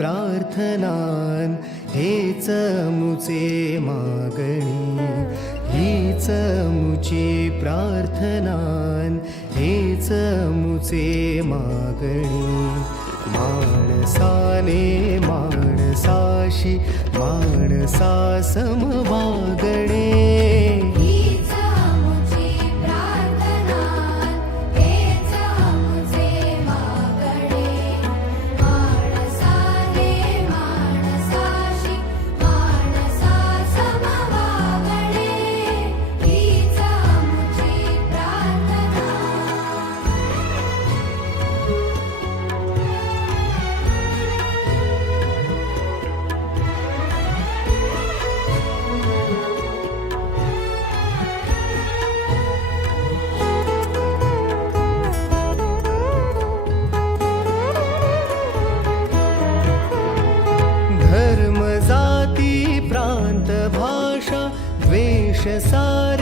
प्रार्थनान हेच मुचे मागणी, हीच मुची प्रार्थनान हेच मुचे मागणी. माणसाने माणसाशी माणसा समवागणे, हीच मुची प्रार्थना हेच मुचे मागणे. माणसाने माणसाशी माणसा समवागणे, हीच मुची प्रार्थना. धर्म जाती प्रांत भाषा द्वेष सारे